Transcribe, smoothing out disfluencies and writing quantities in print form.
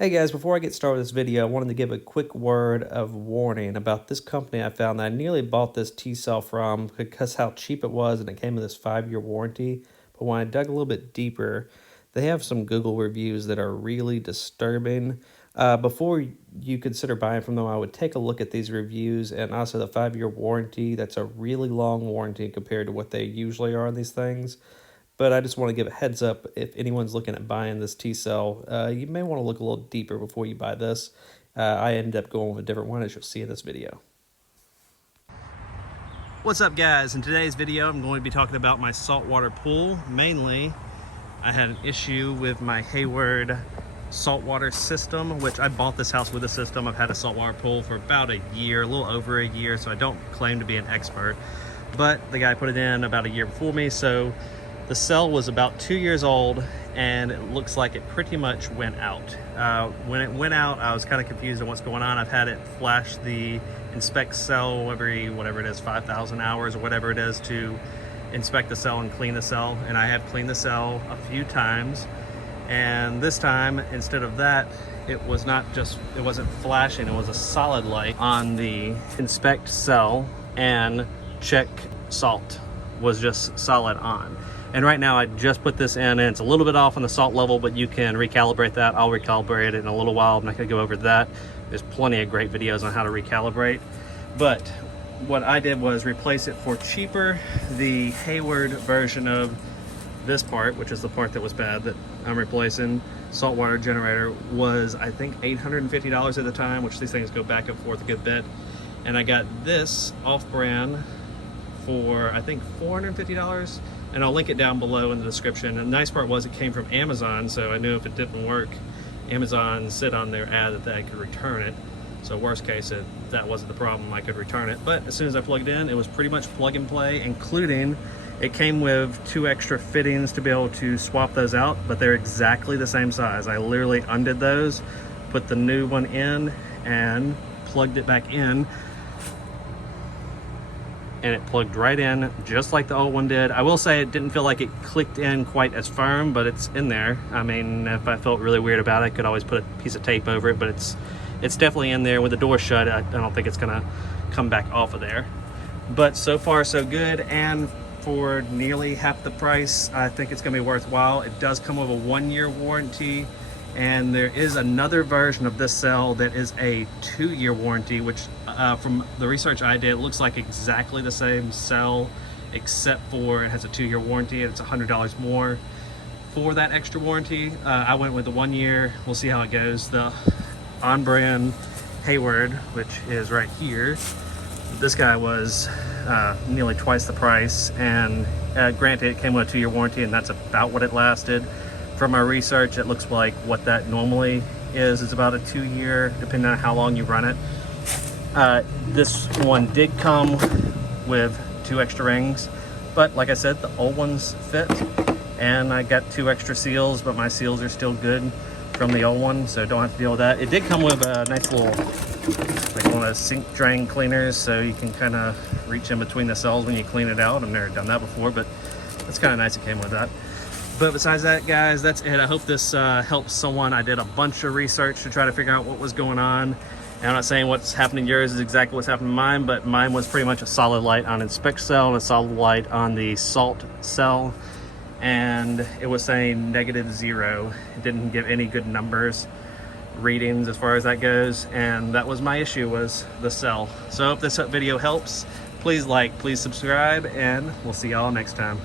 Hey guys, before I get started with this video, I wanted to give a quick word of warning about this company I found that I nearly bought this T-cell from because how cheap it was and it came with this 5-year warranty. But when I dug a little bit deeper, they have some Google reviews that are really disturbing. Before you consider buying from them, I would take a look at these reviews and also the 5-year warranty. That's a really long warranty compared to what they usually are on these things. But I just want to give a heads up if anyone's looking at buying this T-cell, you may want to look a little deeper before you buy this. I ended up going with a different one, as you'll see in this video. What's up, guys? In today's video, I'm going to be talking about my saltwater pool. Mainly, I had an issue with my Hayward saltwater system, which I bought this house with a system. I've had a saltwater pool for about a year, a little over a year, so I don't claim to be an expert. But the guy put it in about a year before me, so the cell was about 2 years old, and it looks like it pretty much went out. When it went out, I was kind of confused on what's going on. I've had it flash the inspect cell every, whatever it is, 5,000 hours or whatever it is to inspect the cell and clean the cell. And I have cleaned the cell a few times. And this time, instead of that, it wasn't flashing, it was a solid light on the inspect cell, and check salt was just solid on. And right now I just put this in and it's a little bit off on the salt level, but you can recalibrate that. I'll recalibrate it in a little while. I'm not gonna go over that. There's plenty of great videos on how to recalibrate. But what I did was replace it for cheaper. The Hayward version of this part, which is the part that was bad that I'm replacing, saltwater generator, was I think $850 at the time, which these things go back and forth a good bit. And I got this off-brand for I think $450. And I'll link it down below in the description. And the nice part was it came from Amazon, so I knew if it didn't work, Amazon said on their ad that I could return it. So worst case, if that wasn't the problem, I could return it. But as soon as I plugged in, it was pretty much plug and play, including it came with 2 extra fittings to be able to swap those out, but they're exactly the same size. I literally undid those, put the new one in, and plugged it back in. And it plugged right in just like the old one did. I will say it didn't feel like it clicked in quite as firm, but it's in there. I mean, if I felt really weird about it, I could always put a piece of tape over it, but it's definitely in there. With the door shut, I don't think it's gonna come back off of there. But so far so good, and for nearly half the price, I think it's gonna be worthwhile. It does come with a 1-year warranty, and there is another version of this cell that is a 2-year warranty, which from the research I did, it looks like exactly the same cell, except for it has a 2-year warranty and it's $100 more for that extra warranty. I went with the 1 year. We'll see how it goes. The on-brand Hayward, which is right here, this guy was nearly twice the price, and granted, it came with a 2-year warranty, and that's about what it lasted. From my research, it looks like what that normally is about a 2-year, depending on how long you run it. This one did come with 2 extra rings, but like I said, the old ones fit, and I got 2 extra seals, but my seals are still good from the old one, so don't have to deal with that. It did come with a nice little, like one of those sink drain cleaners, so you can kind of reach in between the cells when you clean it out. I've never done that before, but it's kind of nice it came with that. But besides that, guys, that's it. I hope this helps someone. I did a bunch of research to try to figure out what was going on. And I'm not saying what's happening to yours is exactly what's happening to mine, but mine was pretty much a solid light on inspect cell and a solid light on the salt cell. And it was saying -0. It didn't give any good numbers, readings as far as that goes. And that was my issue, was the cell. So I hope this video helps. Please like, please subscribe, and we'll see y'all next time.